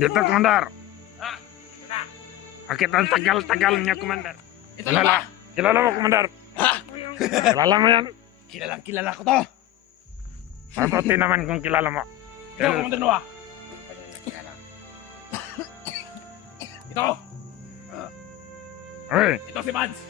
Dito, Komandar. Ah, ito na. Akit ang tagal-tagal niya, Komandar. Ito na ba? Kilala mo, Komandar. Ha? Kilala mo yan. Kilalang kilala ko to. Mabuti naman kung kilala mo. Ito, Commander Noah. Ito. Uy, Ito si Mads.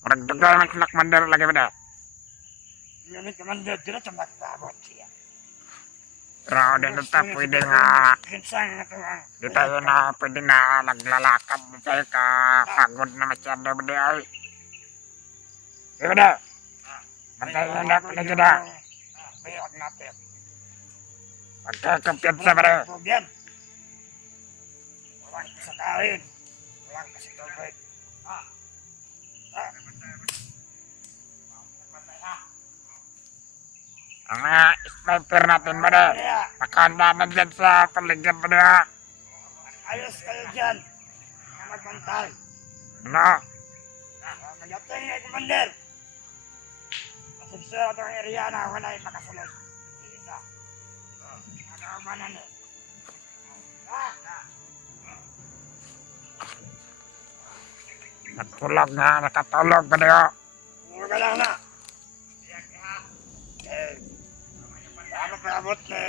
maragdagal ng kulak, Komandar lagi pada. Ngunit Commander, diretso magpabot siya. Pero dito ta pwede nga. Kinsang na ito ang... Di tayo na pwede na naglalakad. Di tayo ka pagod na masyado pada ay. Di pada. Bantay na pala kita. Bayot natin. Pagkakampiyat sa pada. Yan. Walang kasakain. Walang kasitubig. Ang mga sniper natin pada. Nakahanda na dyan sa paligid pada. Ayos kayo dyan. Magbantay. Ano? Magyatay nga, Commander. Masibsira itong area na wala yung makasunod. Isa. Nakaumanan eh. Natulog na, nakatulog pada. Huwag ka lang na. Ano pa abot ni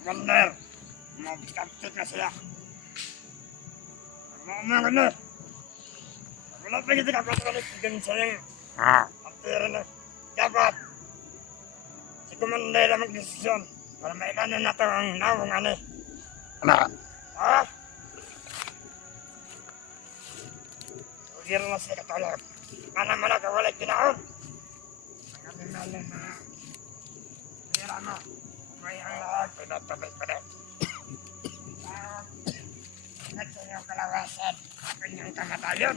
Commander? Mag-capture na siya. Ano na? Wala pa kita kapatulit din sa'yo. Ah, Ang tira na. Dapat si Commander na mag-desisyon para mailanan na ito ang nawang ano. ano? Ha? Ugiro na siya katulog. Ano mo na kawalag ginaon? Ang aminalan na. Tira mo. May ang lahat. Pinatubig pa rin. At sa iyong kalawasan, ang inyong kamatayon.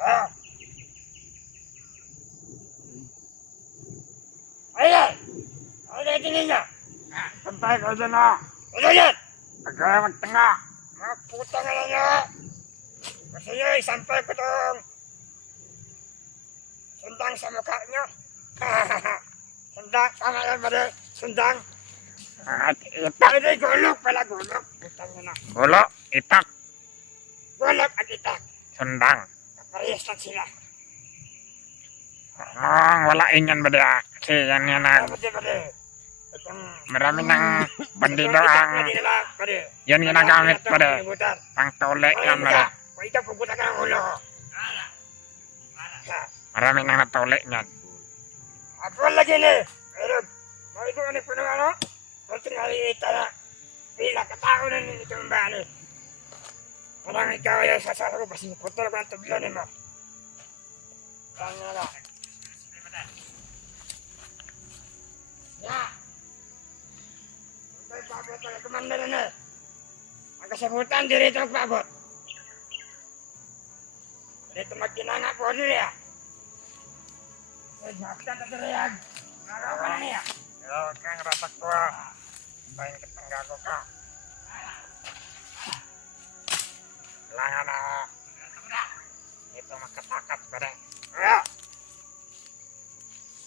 Ha? Ayan! Ano na tingin niya? Santay ka dyan ah. Ano yan? Huwag kayo magtanga. Mga puta nga lang niya! Kasi niyo, isampay ko itong sundang sa mukha niyo. Sundang, tama yan ba rin? Sundang? At itak. Pwede gulok pala, gulok. Putang na. Gulo, itak, Gulok at itak. sundang. Parehas lang sila. Walain yan ba diya? Kasi yan yan ang Pwede ba rin? Itong... marami ng bandido Itong itak ang na nila, pwede. yan ginagamit pa rin. Pinibutan. Pang tole Ay, yan ba rin. Kung ikaw pupunta ka ng ulo ko. Marami nang natuli niyan. Ako lagi ni. Pero, mau ito ano po naman, no? Kasi nakikita na, pila katao na nito itong bani. Parang ikaw ay sasara ko, basta putol ko ang tublonin mo. Parang nga na. Ya! May pabot na kumanda na na. Ang kasabutan, di rito magpabot. Dito magkinanga po niya. Makitan na diriyag. Nagawa na niya. Pero kang rasak ko ah. Bayin kitang gago ka. Kailangan na ito makatakas ba rin. Kaya.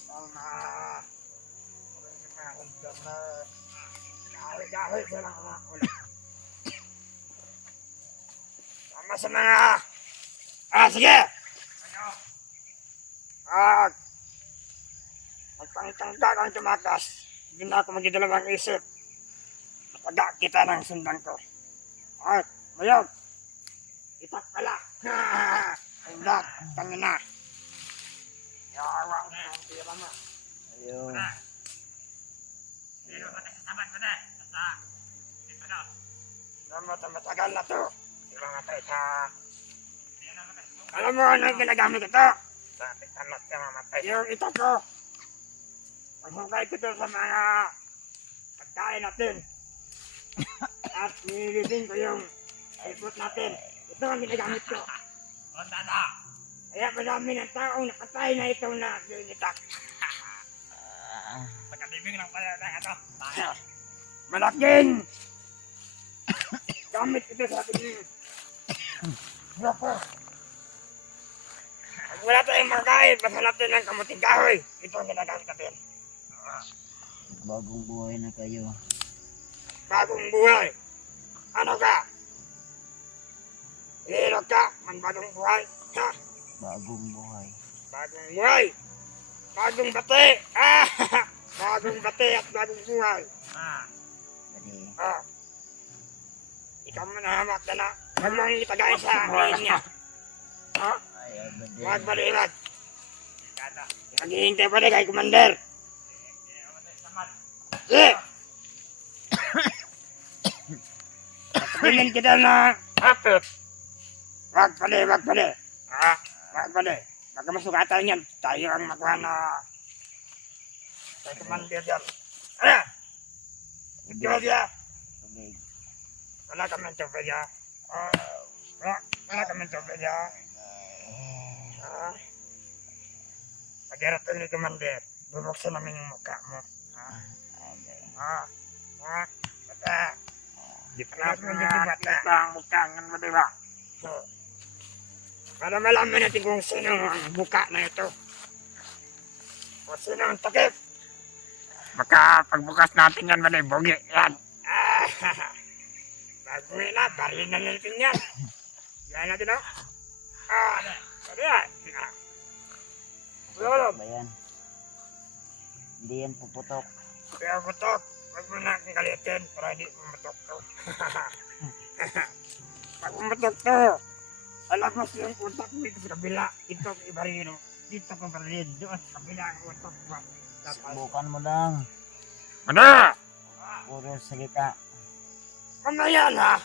Tama. Dahil sila mga ulo. Sama sa mga... sige! Magpangitangga kang tumakas. Hindi na ako magdadalawang isip. Mataga kita ng sundan ko. Mayog. Itak pala. Sundan. Tangina. Yawa ko na ang tira mo. Ayun. Pero matasasabat ko na. Matagal na to. Sila nga tayo sa Alam mo ano yung ginagamit ito? titanos siya mamatay. Yung ito ko. Maghukay ko ito sa mga pagkain natin. At nililibing ko yung ipot natin. Ito ang ginagamit ko. Kaya marami ng taong nakatay na ito na ginitak. Pagkalibing lang pala na ano. Malaking! Gamit ito sa ating Pag wala tayong makain, maghanap tayo ng kamuting kahoy. Ito ang ginagamit natin. Bagong buhay na kayo. Bagong buhay. Ano ka? Ilog ka, man bagong buhay. Ha? Bagong buhay. Bagong buhay. Bagong bate. Ah, bagong bate at bagong buhay. Bade. Ah. Ikaw mo nahamak ka na. Huwag mong itagay sa akin niya. Ha? Ay, bade. Huwag baliwag. Naghihintay pa rin kay Commander. Sige. Pagpilin kita na hapit. Wag pala. Ha? Wag pala. Baka masukatan yan. Tayo ang makuha na kay Commander yan. Ano? Ito siya. Tubig. Wala kami tubig ha. Wala kami tubig ha. Pag-aratin ni Commander, bubuksan namin yung mukha mo. Okay. Bata. Di pa natin Kaya yung bata. kita ang mukangan mo, di ba? Para malaman natin kung sino ang mukha na ito. O sino ang takip. Baka pagbukas natin yan, mali, bogi yan. Baguhin na, baril na natin yan. Yan natin o. Ano yan? Wala. Ba yan? Hindi yan puputok. Kaya butok. Huwag mo na akong galitin para hindi pumutok to. Pag pumutok to, alam mo yung utak mo ito sa kabila. Ito ang ibarino. Dito ko barin. Doon sa kabila ang utak mo. Subukan mo lang. Ano? Puro salita. Mamaya na.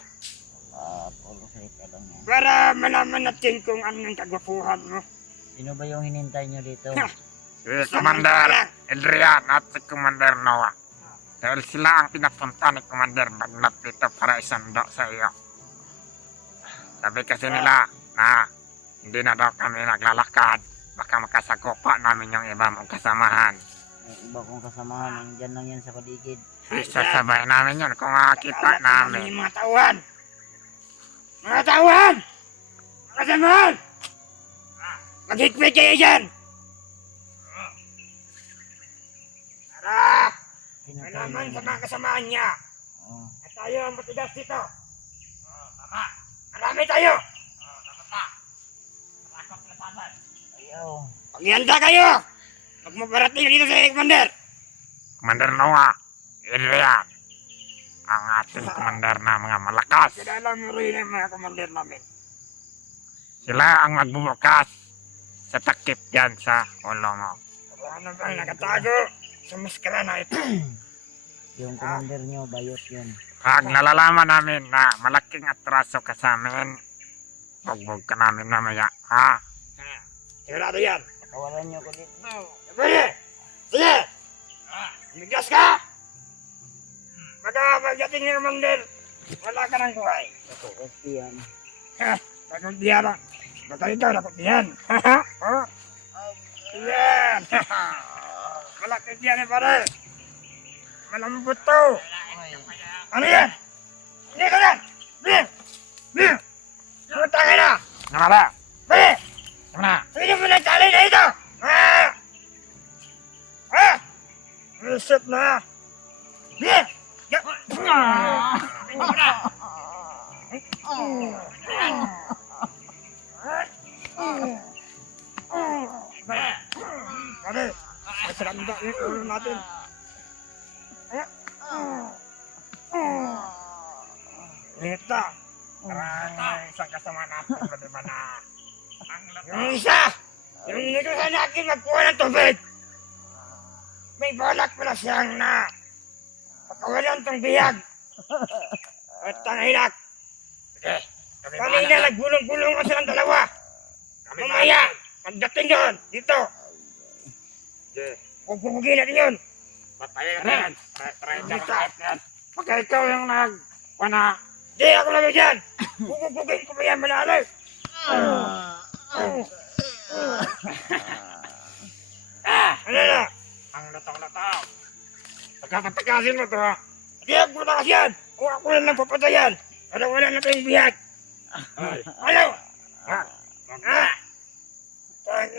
Puro salita lang yan. Para malaman natin kung anong kagwapuhan mo. Sino ba yung hinintay nyo dito? Si Commander Adrian at si Commander Noah. Dahil sila ang pinapunta ni Commander Bagnat dito para isando sa iyo. Sabi kasi nila na hindi na daw kami naglalakad. Baka makasakupa namin yung iba mong kasamahan. Yung iba kong kasamahan, nandyan lang yan sa paligid. Isasabay namin yun kung makakita namin. Yung mga tauhan. Mga tauhan! Mga kasamahan! Maghigpit kayo dyan! Tara! Malaman sa mga kasamaan niya. Oh. At tayo ang matigas dito. Tama. Marami tayo. Ayaw. Paghihanda kayo. Huwag mo parating dito sa Commander. Commander Noah, Adrian, ang ating commander na mga malakas. Kilala mo rin ang mga Commander namin. Sila ang magbubukas sa takip dyan sa ulo mo. Ano bang nakatago sa maskara na ito? Yung commander nyo, bayot yun. Pag nalalaman namin na malaking atraso ka sa amin, bugbog ka namin mamaya, ha? Sigurado yan. Kawalan nyo ko dito. Sige! Sige! Ligas ka! Baka pagdating ni Commander, wala ka ng buhay. Ito, yan. Bakit diyan na? Baka ikaw dapat diyan. Yan! Malaki diyan eh pare. Malambot to. Ano yan? Hindi ka yan! Bim! Bim! Puta ka na! Namala! Bim! Namala! Sino mo nagtali na ito? Reset na! Bim! Pare, masaranda yung ulo natin. Ito. Isang kasama natin. Ba na? Yung isa! Yung inutusan natin magkuha ng tubig! May balak pala siyang na pakawalan tong biyag. At tanginak. Sige. Kanina naggulong-gulong ko silang dalawa. Mamaya, pagdating doon, dito. Pupugugin natin yun. Patayin ka yan! Try Dito. Pagka ikaw yung nagwana, Di ako lagi dyan. Pupugugin ko pa yan manalo. Ano na? ang lutong-lutong. Pagkakatakasin mo to, ha? Di ako na kasi yan. Kung ako lang papatayan. Para wala na tayong biyag. Ano? Tangin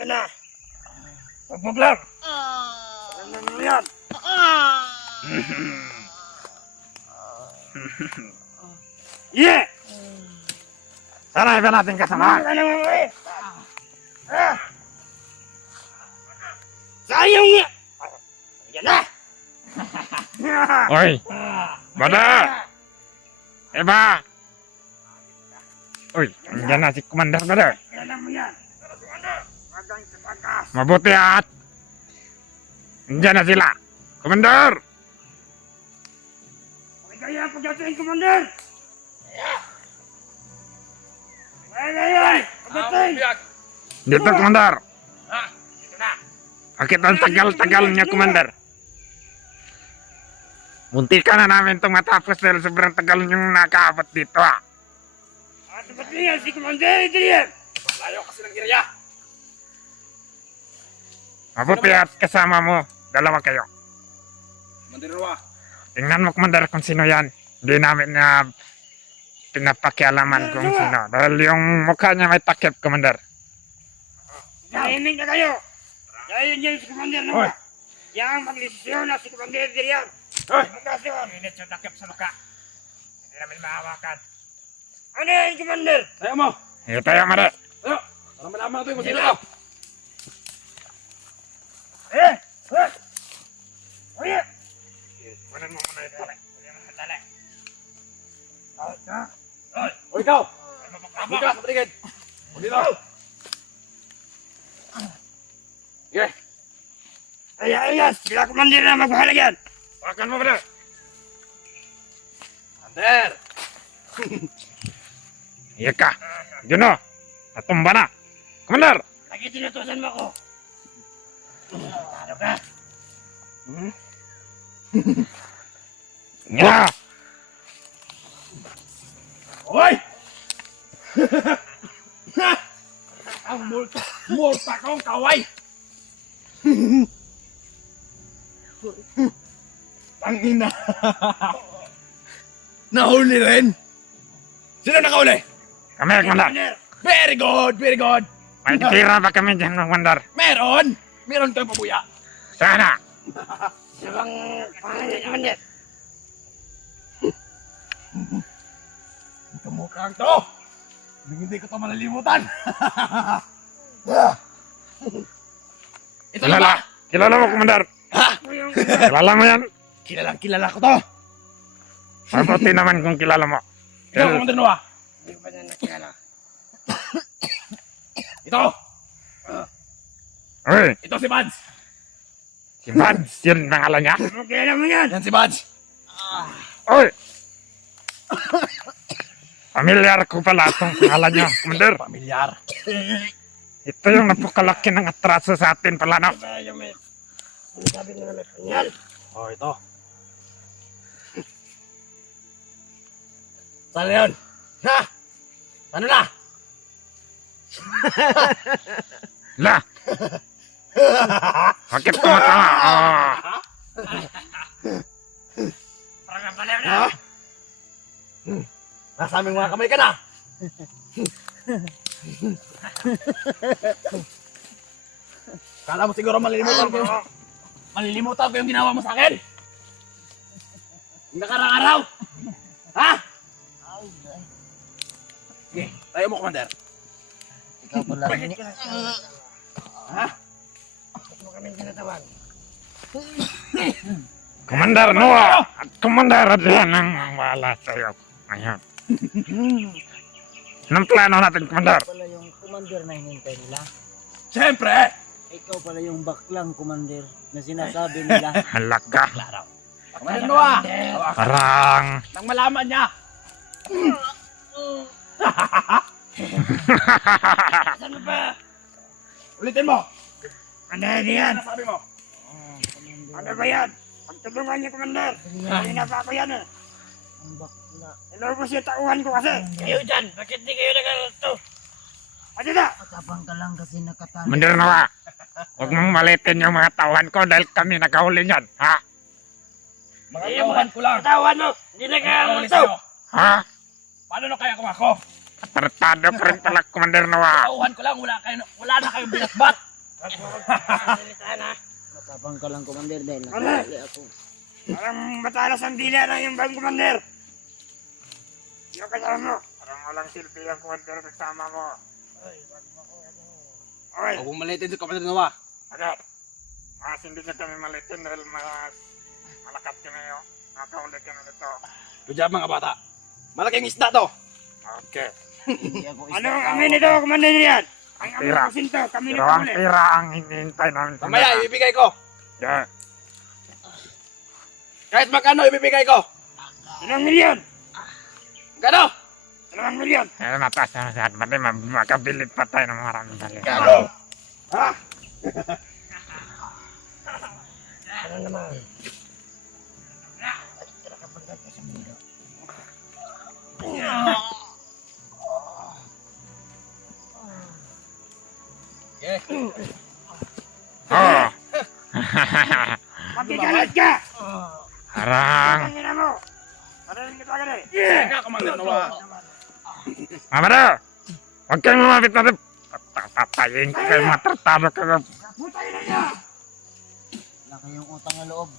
na. Pagpag lang. Ano mo yan? Yeah! Sana iba natin kasama. Ano mo eh? Sayang nga! Yan na! Oy, bada! Iba! Uy, andyan na si Commander, brother. Yan mo yan! Magang tabakas! Mabuti at andyan na sila. Commander! May kaya pagdating, Commander! Ay, ay, ay! Pagdating! Dito, Commander. Ito na! Bakit ang tagal-tagal niya, Commander? Munti ka na namin itong matapos dahil sobrang tagal niyong nakaabot dito, ah. Ba't niya si Commander Adrian? Layo kasi ng girya! Mabuti at kasama mo. Dalawa kayo. Commander Roa! Tingnan mo, Commander, kung sino yan. Hindi namin na pinapakialaman kung sino. Dahil yung mukha niya may takip, Commander. Tahimik na kayo! Dahil yun si Commander Roa! Yang magdesisyon na si Commander Adrian! Magdesisyon! Minit yung takip sa mukha. Hindi namin mahawakan. Ano yan, Commander? Tayo mo! Ito tayo, Mare. Tayo! Para malaman natin kung sino ka! Eh! Eh! Oye! Kunin mo muna ito. Kunin mo sa tali. O ikaw! Hindi ka sa paligid! O dito! Sige! Ay, ayos! Sila Commander na magbahalag yan! Wakan mo, brother. Ander! Iya ka. Juno. Natumba na. Commander. Lagi tinutusan mo ko! Ano ka? Ya. Hoy! Ang multa kong kaway! Tangina! Nahuli rin! Sino nakahuli? Kami, Commander. Very good! Very good! May tira ba kami dyan, Commander? Meron! Meron kang pabuya! Sana. Ano bang pangalan, Commander? Kamukhang to! Hindi ko to malalimutan! Ito na ba? Kilala mo, Commander. Ha? Kilala mo yan. Kilala ko to! Mabuti naman kung kilala mo. Ikaw, Commander Noah! Hindi ko pa na nakilala. Ito! Uy, Ito si Mads! si Mads. Yun pangalan niya. Ano kilala mo yan? Yan si Mads! Uy. Pamilyar ko pala itong pangalan niya, Commander. Pamilyar! Ito yung napakalaki ng atraso sa atin pala, no? Ito yung may... Sinasabi nila may panyal. Oh, ito. Saan yun? Ha? Ano na? La. Bakit tumatawa? Oh. Parang ang palaw na. Ha? Nasa aming mga kamay ka na! Kala mo siguro malilimutan ko yung ginawa mo sa akin? Yung nakarang araw? Ha? Sige, tayo mo, Commander. Ikaw pala ni... Ha? Bakit mo kami tinatawan? Commander Noah at Commander Adrian ang wala sa'yo ngayon. Anong plano natin, Commander? Pala yung commander na hinintay nila. Siyempre! Ikaw pala yung baklang commander na sinasabi nila. Halaga. Commander Noah! Parang... Nang malaman niya! Saan mo ba? Ulitin mo! Ano yan? Ano sabi mo? Ano ba yan? Pagtulungan niyo, Commander. Hindi na pa ako yan eh. Ang bakla. Inubos yung tauhan ko kasi. Kayo dyan, bakit di kayo nagalato? Ano na? Matapang ka lang kasi nakatalo. Commander Noah, huwag mong malitin yung mga tauhan ko dahil kami nakahuli niyan, ha? Mga tauhan ko lang! Tauhan mo, hindi Nakahuli nagalato. sa'yo! Ha? Paano na kaya kung ako? Tartado ka rin pala, Commander Noah. Tauhan ko lang, wala na kayong binatbat. Matapang ka lang, Commander, dahil Ano? nakakali ako. Parang matalas ang dila na yung bang commander. Sino kasama mo? Parang walang silbi ang Commander kasama mo. Oy, Huwag mong malitin si Commander Noah. Agad. Mas hindi na kami malitin dahil mas malakas kami yun. Nakakaulit kami nito. Good job mga bata. Malaking isda to. Okay. Hindi ako ano isda ang tao. amin nito, commander yan? Ang amin Tira. ng kusinto, kami Pero ang nagkamuli. pira ang hinihintay namin. sa Mamaya, mga- ibibigay ko. Yeah. Kahit magkano, ibibigay ko. 2 milyon! Magkano? 2 milyon! Eh, mataas na masyad. Bali, makabilit pa tayo ng maraming bali. Magkano? Ha? Oh! Magkikalat ka! Harang! Ang ina mo! Paraling kita agad eh! Teka, Commander Noah. Mamado! Huwag kayong lumapit natin. Patayin ko kayo, matartado kayo. Putang ina niya! Wala kayong utang na loob.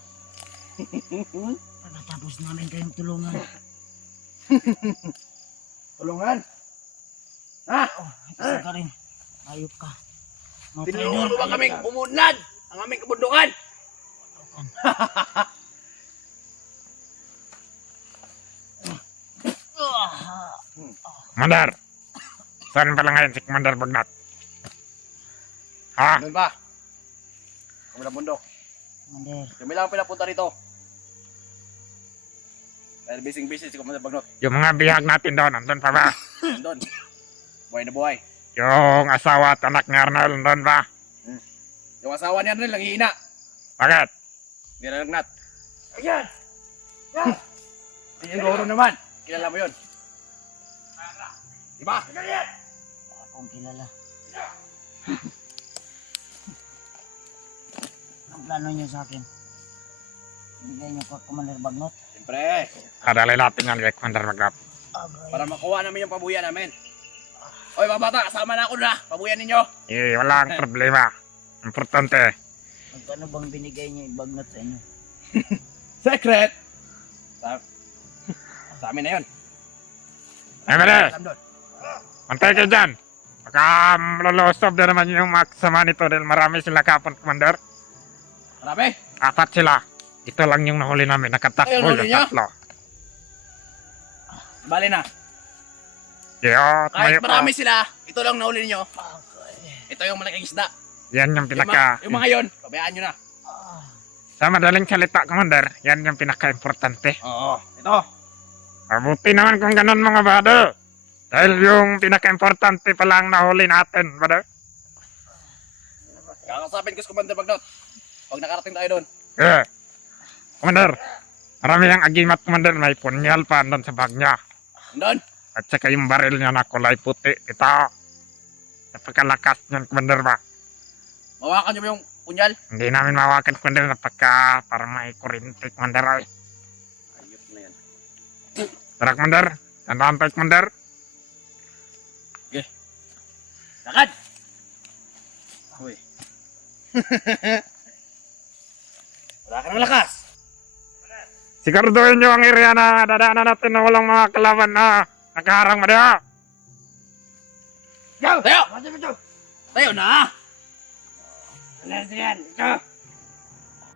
Pagkatapos namin kayong tulungan. Tulungan. Ha? Isa ka rin. Ayop ka. Mga Tinulungan mo traidor. ba kaming umunlad? Ang aming kabundukan? Commander! Saan pala ngayon si Commander Bagnat? Ha? Ganun ba? Kami na bundok. Commander. Kami lang ang pinapunta rito. Dahil busy si Commander Bagnot. Yung mga bihag natin doon, nandun pa ba? Nandun. Buhay na buhay. Yung asawa at anak ni Arnold, nandun ba? Yung asawa niya rin lang hihina. Bakit? Hindi na lagnat. Ayan! Si Goro naman. Kilala mo yun. Diba? Ayan! Akong kilala. Ang plano niyo sa akin? Bigay niyo ko Commander Bagnot? Siyempre. Kadali natin yan kay Commander Bagnat. Para makuha namin yung pabuyan namin. Oy mga bata, kasama na ako na. Pabuyan ninyo. Eh, walang problema. Importante. Magkano bang binigay niyo yung Bagnot sa inyo? Secret. Sa amin na yun. Eh, bale! Alam doon. Antay kayo dyan. Baka malolosob na naman yung mga kasama nito dahil marami sila kapon, Commander. Marami. 4 sila. Ito lang yung nahuli namin. Nakatakbo Ayun, huli yung niya? 3. Bali na. Kaya, Kahit tumayo marami pa. sila, ito lang nahuli ninyo. Ito yung malaking isda. Yan yung pinaka... Yung mga yun, pabayaan nyo na. Sa madaling salita, Commander, yan yung pinaka-importante. Oo. Ito. Mabuti naman kung ganun mga bado. Dahil yung pinaka-importante pa lang nahuli natin, bado. Kakasapin ko sa Commander Bagnot. Pag nakarating tayo doon. Eh, Commander, marami ang agimat, Commander. May punyal pa andun sa bag niya. Doon. At saka yung baril niya na kulay puti. Ito. Napakalakas niyan, Commander ba? Mawakan nyo ba yung punyal? Hindi namin mawakan, Commander. Napaka parang may kurinti, Commander. Ay. Ayop na yan. Tara, Commander. Tandaan tayo, Commander. Lakad! Uy. Wala ka ng lakas. Siguraduhin niyo ang area na dadaanan natin na walang mga kalaban na nakaharang madaya. Tayo! Ano ba ito? Tayo na! Ano yan? Ito!